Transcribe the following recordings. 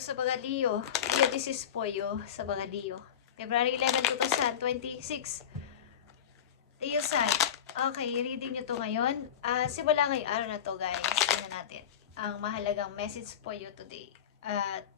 sa mga Leo. Leo, this is for you sa mga Leo. February 11, 2026. Leo sign. Okay, reading nyo to ngayon. Simula ngayong araw na to, guys. Tingnan natin ang mahalagang message for you today. At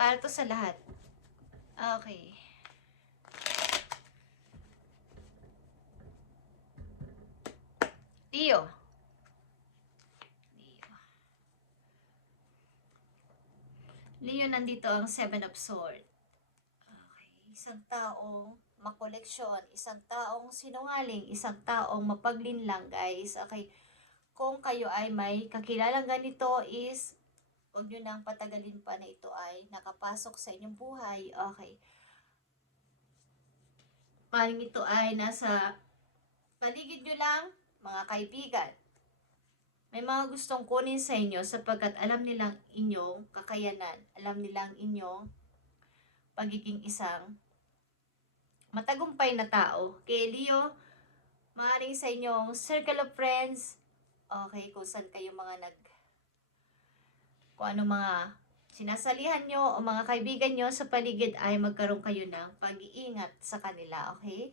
para to sa lahat. Okay. Leo. Leo, nandito ang Seven of Swords. Okay. Isang taong makoleksyon, isang taong sinungaling, isang taong mapaglinlang, guys. Okay. Kung kayo ay may kakilalang ganito is, huwag nyo nang patagalin pa na ito ay nakapasok sa inyong buhay. Okay. Paring ito ay nasa paligid nyo lang, mga kaibigan. May mga gustong kunin sa inyo sapagkat alam nilang inyong kakayanan, alam nilang inyong pagiging isang matagumpay na tao. Kay Leo, maaaring sa inyong circle of friends, okay, kung saan kayo mga kung ano mga sinasalihan nyo o mga kaibigan nyo sa paligid ay magkaroon kayo ng pag-iingat sa kanila, okay?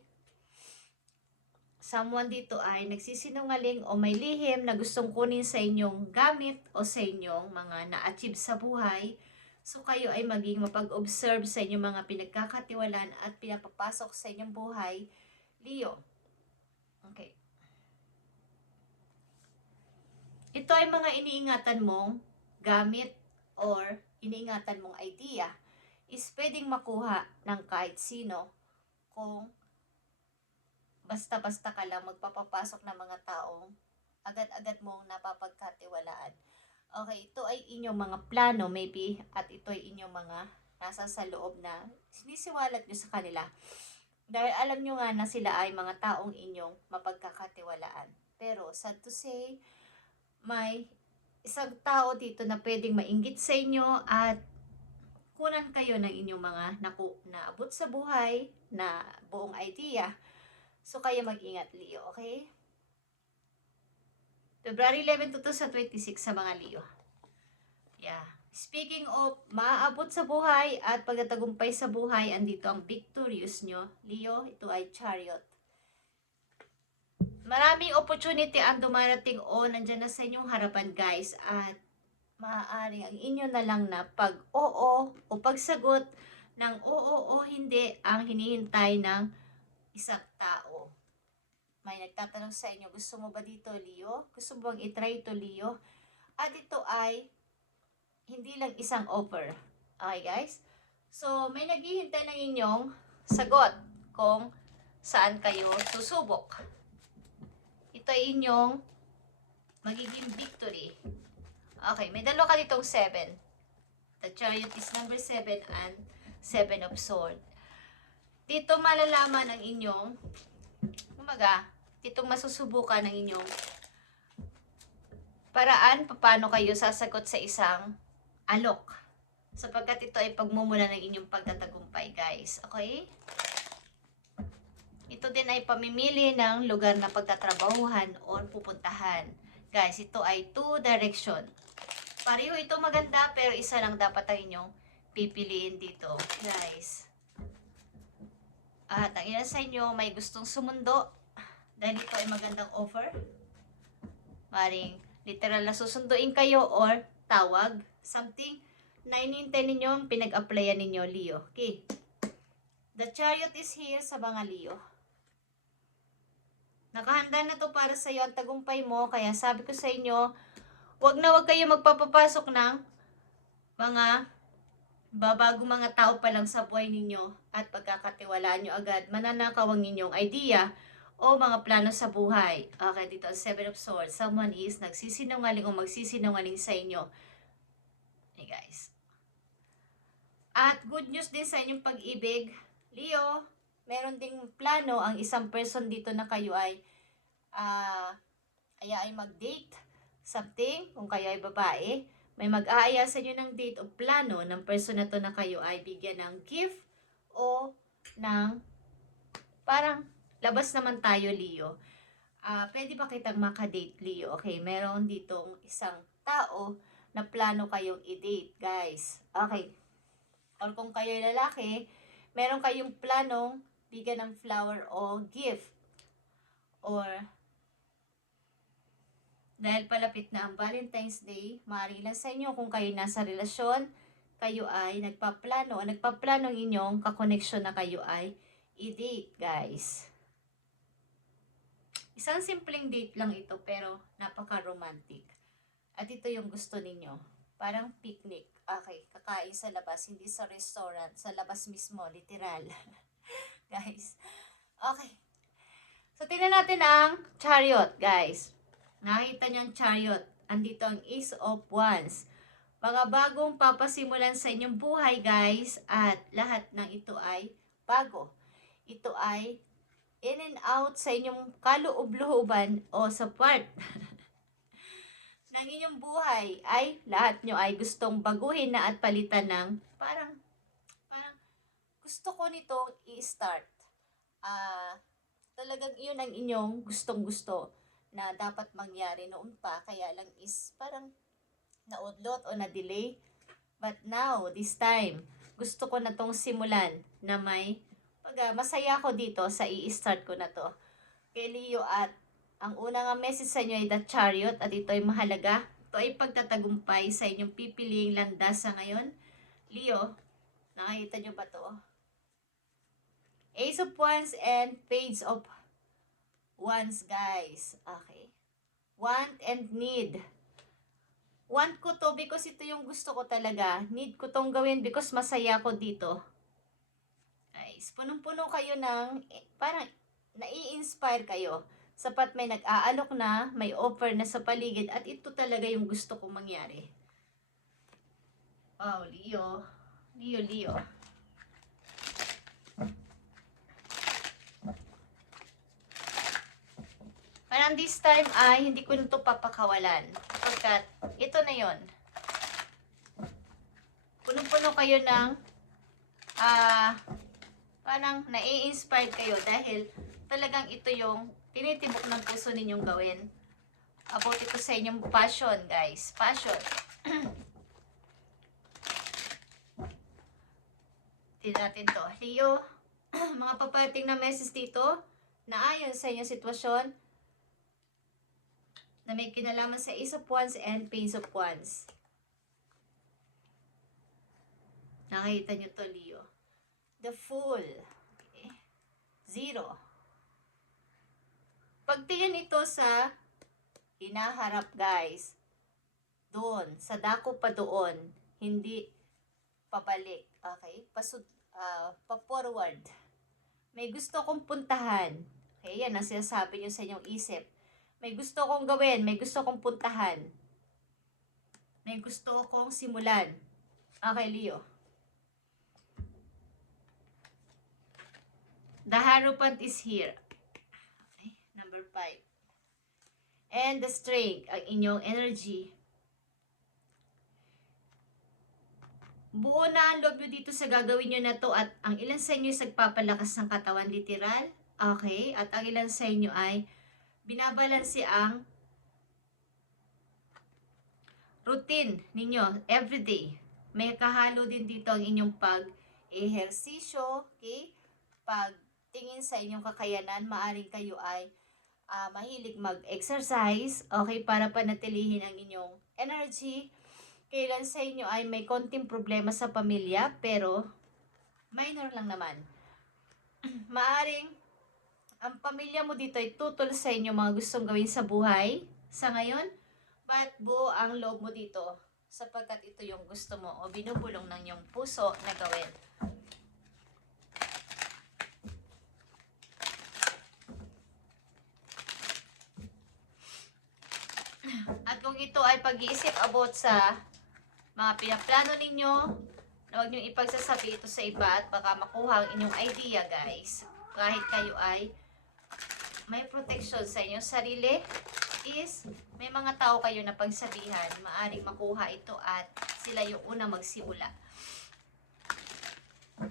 Someone dito ay nagsisinungaling o may lihim na gustong kunin sa inyong gamit o sa inyong mga na-achieve sa buhay. So kayo ay maging mapag-observe sa inyong mga pinagkakatiwalaan at pinapapasok sa inyong buhay, Leo. Okay. Ito ay mga iniingatan mong gamit or iniingatan mong idea is pwedeng makuha ng kahit sino kung basta-basta ka lang magpapapasok ng mga taong agad-agad mong napapagkatiwalaan. Okay, ito ay inyong mga plano maybe at ito ay inyong mga nasa sa loob na sinisiwalat nyo sa kanila. Dahil alam nyo nga na sila ay mga taong inyong mapagkakatiwalaan. Pero sad to say, may isang tao dito na pwedeng mainggit sa inyo at kunan kayo ng inyong mga naabot sa buhay na buong idea. So, kaya mag-ingat, Leo, okay? February 11, 2026 sa mga Leo. Yeah. Speaking of maaabot sa buhay at pagtatagumpay sa buhay, andito ang victorious nyo. Leo, ito ay Chariot. Maraming opportunity ang dumarating o nandyan na sa inyong harapan, guys. At maaari ang inyo na lang na pag-oo o pagsagot ng oo o hindi ang hinihintay ng isang tao. May nagtatanong sa inyo, gusto mo ba dito, Leo? Gusto mo bang itry ito, Leo? At ito ay hindi lang isang offer. Okay, guys? So, may naghihintay ng inyong sagot kung saan kayo susubok. Ito ay inyong magiging victory. Okay, may dalawa ka ditong 7. The Chariot is number 7 and 7 of Swords. Dito malalaman ang inyong, ditong masusubukan ng inyong paraan paano kayo sasagot sa isang alok. Sapagkat ito ay pagmumula ng inyong pagtatagumpay, guys. Okay? Ito din ay pamimili ng lugar na pagtatrabahuhan o pupuntahan. Guys, ito ay 2 direction. Pareho ito maganda pero isa lang dapat ang inyong pipiliin dito, guys. At ang ilan sa inyo may gustong sumundo dahil ito ay magandang offer. Maring literal na susunduin kayo or tawag. Something na inintay ninyo, pinag-applyan ninyo, Leo. Okay. The Chariot is here sa mga Leo. Nakahanda na to para sa iyo ang tagumpay mo. Kaya sabi ko sa inyo, wag kayo magpapapasok ng mga babagong mga tao pa lang sa buhay ninyo at pagkakatiwalaan nyo agad, mananakaw ang inyong idea o mga plano sa buhay. Okay, dito ang 7 of Swords. Someone is nagsisinungaling o magsisinungaling sa inyo. Hey guys. At good news din sa inyong pag-ibig. Leo, meron ding plano ang isang person dito na kayo ay mag-date. Something, kung kayo ay babae, may mag-aaya sa inyo ng date o plano ng person na to na kayo ay bigyan ng gift o ng parang labas naman tayo, Leo. Pwede ba kitang makadate, Leo? Okay, meron ditong isang tao na plano kayong i-date, guys. Okay. Or kung kayo'y lalaki, meron kayong planong bigyan ng flower o gift. Or, dahil palapit na ang Valentine's Day, maaari lang sa inyo kung kayo nasa relasyon, kayo ay nagpaplano ang inyong kakoneksyon na kayo ay i-date, guys. Isang simpleng date lang ito pero napaka-romantic. At ito yung gusto ninyo. Parang picnic. Okay, kakain sa labas, hindi sa restaurant. Sa labas mismo, literal. Guys. Okay. So, tingnan natin ang chariot, guys. Nakita niyo ang chariot. Andito ang Ace of Wands. Mga bagong papasimulan sa inyong buhay, guys. At lahat ng ito ay bago. Ito ay in and out sa inyong kaloob-looban o sa part ng inyong buhay ay lahat nyo ay gustong baguhin na at palitan ng parang gusto ko nito i-start. Talagang iyon ang inyong gustong-gusto na dapat mangyari noon pa, kaya lang is parang naudlot o na-delay. But now, this time, gusto ko na tong simulan na may masaya ako dito sa i-start ko na to. Kay Leo, at ang unang message sa inyo ay the chariot at ito ay mahalaga. Ito ay pagtatagumpay sa inyong pipiliing landas sa ngayon. Leo, nakikita nyo ba to? Ace of Wands and Page of Wands, guys. Okay. Want and need. Want ko to because ito yung gusto ko talaga. Need ko tong gawin because masaya ko dito. Guys, punong-puno kayo ng, parang nai-inspire kayo. Sapat may nag-aalok na, may offer na sa paligid, at ito talaga yung gusto kong mangyari. Wow, Leo. Leo. Parang this time ay hindi ko nito papakawalan. Pagkat ito na yon. Punong-puno kayo ng parang nai-inspire kayo dahil talagang ito yung tinitibok ng puso ninyong gawin. About ito sa inyong passion, guys. Passion. Tingnan natin to. Leo, mga papating na message dito na ayon sa inyong sitwasyon na may kinalaman sa Ace of Wands and Page of Wands. Nakita nyo to, Leo. The Fool. Okay. 0. Pagtingin ito sa hinaharap, guys. Doon. Sa dako pa doon. Hindi pabalik. Okay? Pa-forward. May gusto kong puntahan. Okay? Yan ang sinasabi nyo sa inyong isip. May gusto kong gawin. May gusto kong puntahan. May gusto kong simulan. Okay, Leo. The Hierophant is here. Okay, number 5. And the Strength, ang inyong energy. Buo na ang loob nyo dito sa gagawin nyo na to, at ang ilan sa inyo ay nagpapalakas ng katawan, literal. Okay, at ang ilan sa inyo ay binabalanse ang routine ninyo everyday. May kahalo din dito ang inyong pag-ehersisyo, okay? Pagtingin sa inyong kakayanan, maaring kayo ay mahilig mag-exercise, okay, para panatilihin ang inyong energy. Kailan sa inyo ay may konting problema sa pamilya, pero minor lang naman. Maaring ang pamilya mo dito ay tutol sa inyo mga gustong gawin sa buhay sa ngayon, but buo ang loob mo dito sapagkat ito yung gusto mo o binubulong ng iyong puso na gawin. At kung ito ay pag-iisip about sa mga pinaplano ninyo, na huwag niyong ipagsasabi ito sa iba at baka makuha ang inyong idea, guys. Kahit kayo ay may protection sa inyong sarili, is may mga tao kayo na pagsabihan, maaring makuha ito at sila yung una magsimula.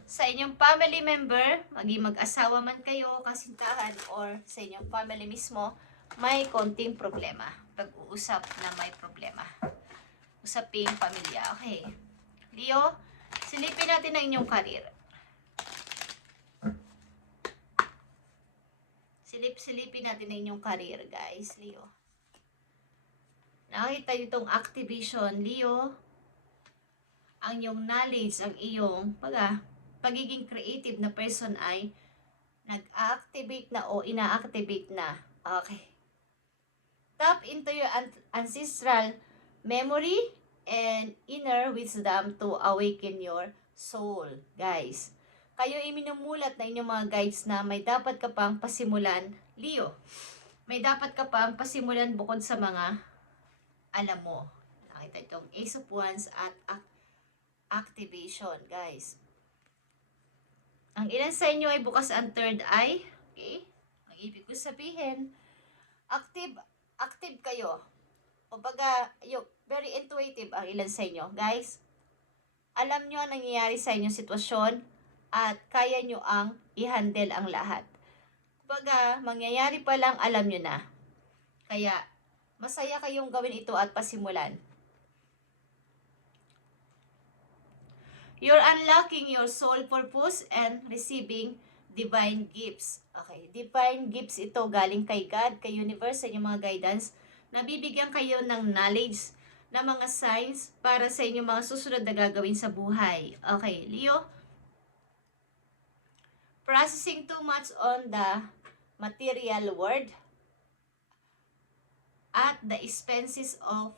Sa inyong family member, maging mag-asawa man kayo, kasintahan, or sa inyong family mismo, may konting problema. Pag-uusap na may problema. Usaping pamilya. Okay. Leo, silipin natin ang inyong career. Silipin natin ang inyong career, guys. Leo. Nakita nyo itong activation, Leo. Ang iyong knowledge, ang iyong pagiging creative na person ay nag-activate na o ina-activate na. Okay. Tap into your ancestral memory and inner wisdom to awaken your soul, guys. Kayo ay minumulat na inyong mga guides na may dapat ka pang pasimulan, Leo. May dapat ka pang pasimulan bukod sa mga alam mo. Nakita itong Ace of Wands at activation, guys. Ang ilan sa inyo ay bukas ang third eye. Okay? Ang ibig ko sabihin, active kayo. O baga, very intuitive ang ilan sa inyo. Guys, alam nyo ang nangyayari sa inyong sitwasyon at kaya nyo ang i-handle ang lahat. Baga, mangyayari pa lang alam nyo na. Kaya, masaya kayong gawin ito at pasimulan. You're unlocking your soul purpose and receiving divine gifts. Okay, divine gifts ito galing kay God, kay universe, sa inyong mga guidance. Nabibigyan kayo ng knowledge na mga signs para sa inyong mga susunod na gagawin sa buhay. Okay, Leo. Processing too much on the material world at the expenses of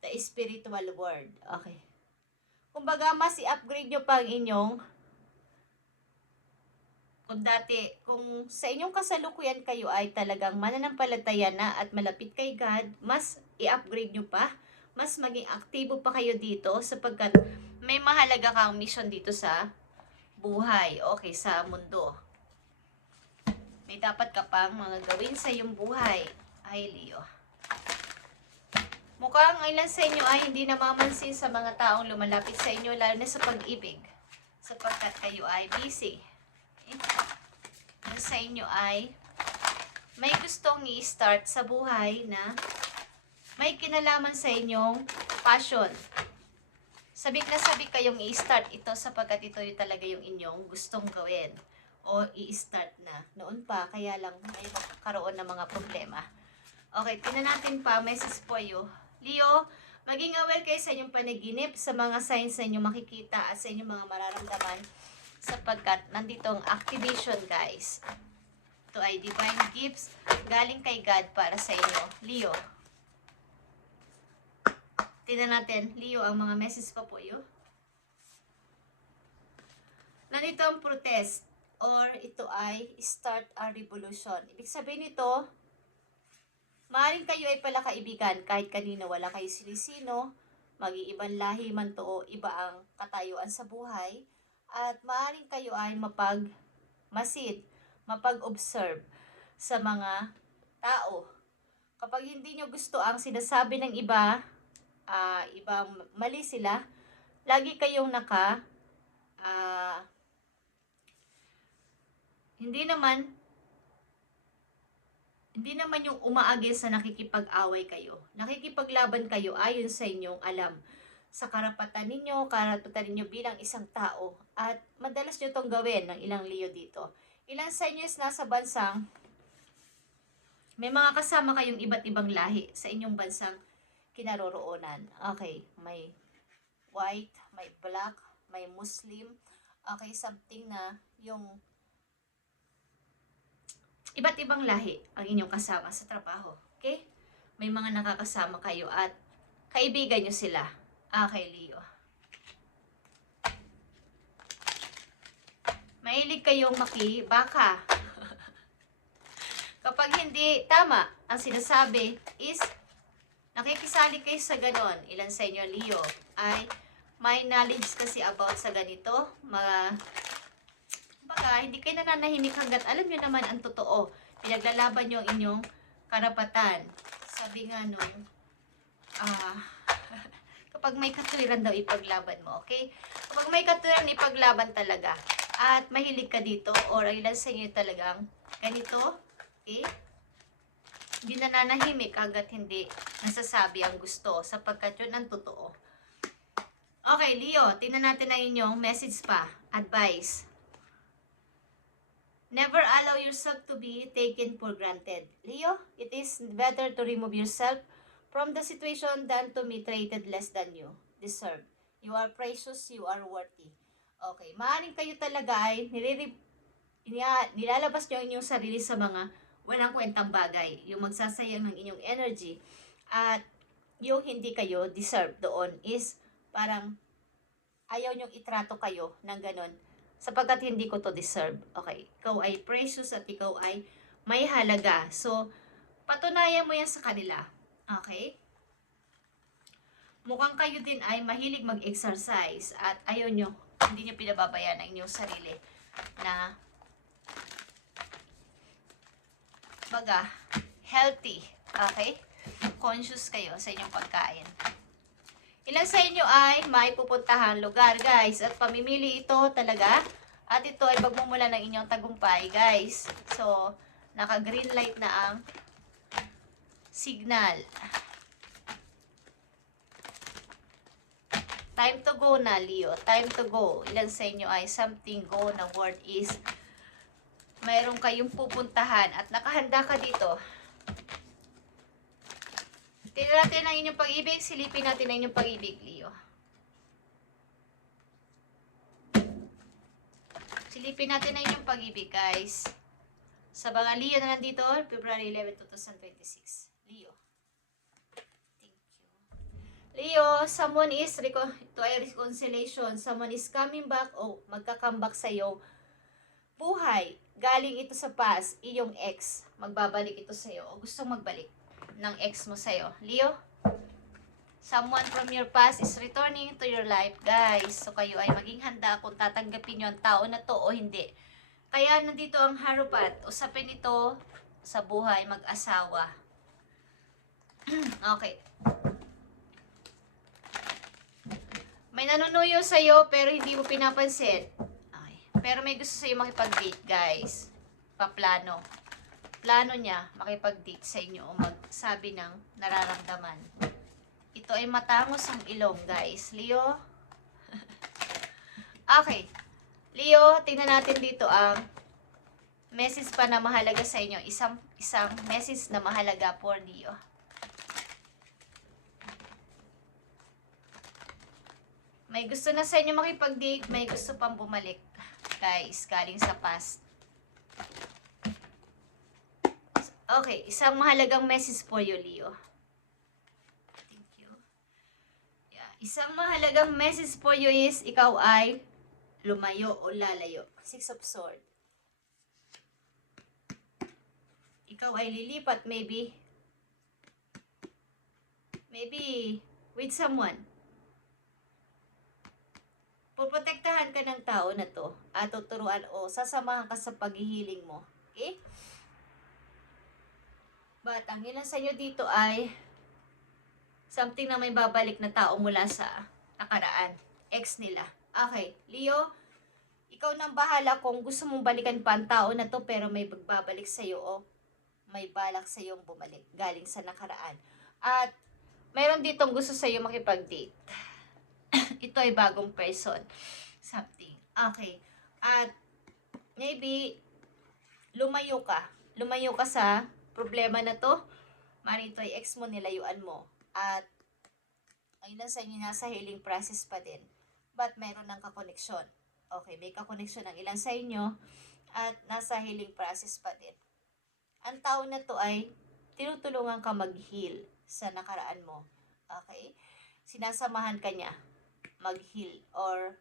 the spiritual world. Okay. Kumbaga, mas i-upgrade nyo pa ang inyong, kung sa inyong kasalukuyan kayo ay talagang mananampalataya na at malapit kay God, mas i-upgrade nyo pa, mas maging aktibo pa kayo dito sapagkat may mahalaga kang mission dito sa buhay, okay, sa mundo. May dapat ka pang mga gawin sa iyong buhay, ay Leo. Mukhang ang ilan sa inyo ay hindi namamansin sa mga taong lumalapit sa inyo, lalo na sa pag-ibig. Sapagkat kayo ay busy. Okay? Sa inyo ay may gustong i-start sa buhay na may kinalaman sa inyong passion. Sabik na sabik kayong i-start ito sapagkat ito yung talaga yung inyong gustong gawin. O i-start na. Noon pa, kaya lang may magkaroon ng mga problema. Okay, tingnan natin pa, message po you. Leo, maging aware kayo sa inyong panaginip, sa mga signs na inyong makikita at sa inyong mga mararamdaman sapagkat nandito ang activation, guys. Ito ay divine gifts galing kay God para sa inyo, Leo. Tingnan natin, Leo, ang mga message pa po yun. Nandito ang protest or ito ay start a revolution. Ibig sabihin nito, maaaring kayo ay pala kaibigan kahit kanino wala kayo sinisino, mag-iibang lahi man to o iba ang katayuan sa buhay, at maaaring kayo ay mapag-masid, mapag-observe sa mga tao. Kapag hindi nyo gusto ang sinasabi ng iba, ibang mali sila, lagi kayong hindi naman yung umaagil sa nakikipag-away kayo. Nakikipaglaban kayo ayon sa inyong alam. Sa karapatan ninyo bilang isang tao. At madalas nyo itong gawin ng ilang Leo dito. Ilan sa inyo is nasa bansang, may mga kasama kayong iba't ibang lahi sa inyong bansang kinaroroonan. Okay, may white, may black, may Muslim. Okay, something na yung iba't ibang lahi ang inyong kasama sa trabaho. Okay? May mga nakakasama kayo at kaibigan nyo sila. Okay, Leo. Mahilig kayong makibaka. Kapag hindi tama ang sinasabi is nakikisali kayo sa ganon. Ilan sa inyo, Leo, ay may knowledge kasi about sa ganito. Baka hindi kayo nananahimik hanggat alam nyo naman ang totoo. Pinaglalaban nyo ang inyong karapatan. Sabi nga nung, kapag may katwiran daw ipaglaban mo, okay? Kapag may katwiran ipaglaban talaga, at mahilig ka dito, or ilan sa inyo talagang ganito, okay? Hindi nananahimik hanggat hindi nasasabi ang gusto, sapagkat yun ang totoo. Okay, Leo, tingnan natin na inyong message pa. Advice. Never allow yourself to be taken for granted. Leo, it is better to remove yourself from the situation than to be treated less than you deserve. You are precious, you are worthy. Okay, maaaring kayo talaga ay nilalabas nyo ang inyong sarili sa mga walang kwentang bagay. Yung magsasayang ng inyong energy. At yung hindi kayo deserve doon is parang ayaw nyong itrato kayo ng ganon sapagkat hindi ko to deserve. Okay, ikaw ay precious at ikaw ay may halaga. So, patunayan mo yan sa kanila. Okay? Mukhang kayo din ay mahilig mag-exercise at ayaw nyo, hindi nyo pinababayaan ang inyong sarili na baga, healthy. Okay? Conscious kayo sa inyong pagkain. Ilan sa inyo ay may pupuntahan lugar, guys. At pamimili ito talaga. At ito ay magmumula ng inyong tagumpay, guys. So, naka-green light na ang signal. Time to go na, Leo. Time to go. Ilan sa inyo ay something go na word is mayroon kayong pupuntahan at nakahanda ka dito. Tingnan natin ang inyong pag-ibig. Silipin natin ang inyong pag-ibig, Leo. Silipin natin ang inyong pag-ibig, guys. Sa mga Leo na nandito, February 11, 2026. Leo. Thank you. Leo, someone is, ito ay reconciliation. Someone is coming back o magka-comeback sa iyo. Buhay. Galing ito sa past. Iyong ex. Magbabalik ito sa iyo. O gustong magbalik ng ex mo sa'yo. Leo, someone from your past is returning to your life, guys. So, kayo ay maging handa kung tatanggapin nyo ang tao na to o hindi. Kaya, nandito ang harupat. Usapin ito sa buhay, mag-asawa. Okay. May nanunuyo sa'yo, pero hindi mo pinapansin. Okay. Pero may gusto sa'yo makipag-date, guys. Paplano. Plano niya makipag-date sa inyo o magsabi ng nararamdaman. Ito ay matangos ang ilong, guys. Leo? Okay. Leo, tingnan natin dito ang message pa na mahalaga sa inyo. Isang message na mahalaga for Leo. May gusto na sa inyo makipag-date, may gusto pang bumalik. Guys, galing sa past. Okay, isang mahalagang message for you, Leo. Thank you. Yeah, isang mahalagang message for you is, ikaw ay lumayo o lalayo. Six of Swords. Ikaw ay lilipat, maybe with someone. Puprotektahan ka ng tao na to at tuturuan o sasamahan ka sa paghihiling mo. Okay? But ang ilan sa inyo dito ay something na may babalik na tao mula sa nakaraan. Ex nila. Okay, Leo, ikaw nang bahala kung gusto mong balikan pa ang tao na to pero may pagbabalik sa iyo o may balak sa iyong bumalik galing sa nakaraan. At mayroon ditong gusto sa iyo makipag-date. Ito ay bagong person. Something. Okay. At maybe lumayo ka. Lumayo ka sa problema na to. Marito ay ex mo, nilayuan mo. At ang ilan sa inyo nasa healing process pa din. But meron ng kakoneksyon. Okay, may kakoneksyon ang ilan sa inyo at nasa healing process pa din. Ang tao na to ay tinutulungan ka mag-heal sa nakaraan mo. Okay? Sinasamahan ka niya mag-heal or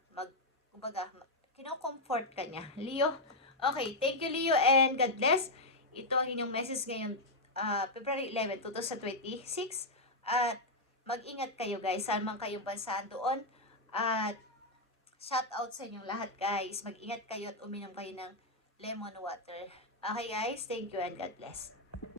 kino-comfort ka niya. Leo? Okay, thank you, Leo, and God bless. Ito ang inyong message ngayon, February 11, 2026. At mag-ingat kayo, guys. Saan man kayong bansa doon. At shout out sa inyong lahat, guys. Mag-ingat kayo at uminom kayo ng lemon water. Okay, guys. Thank you and God bless.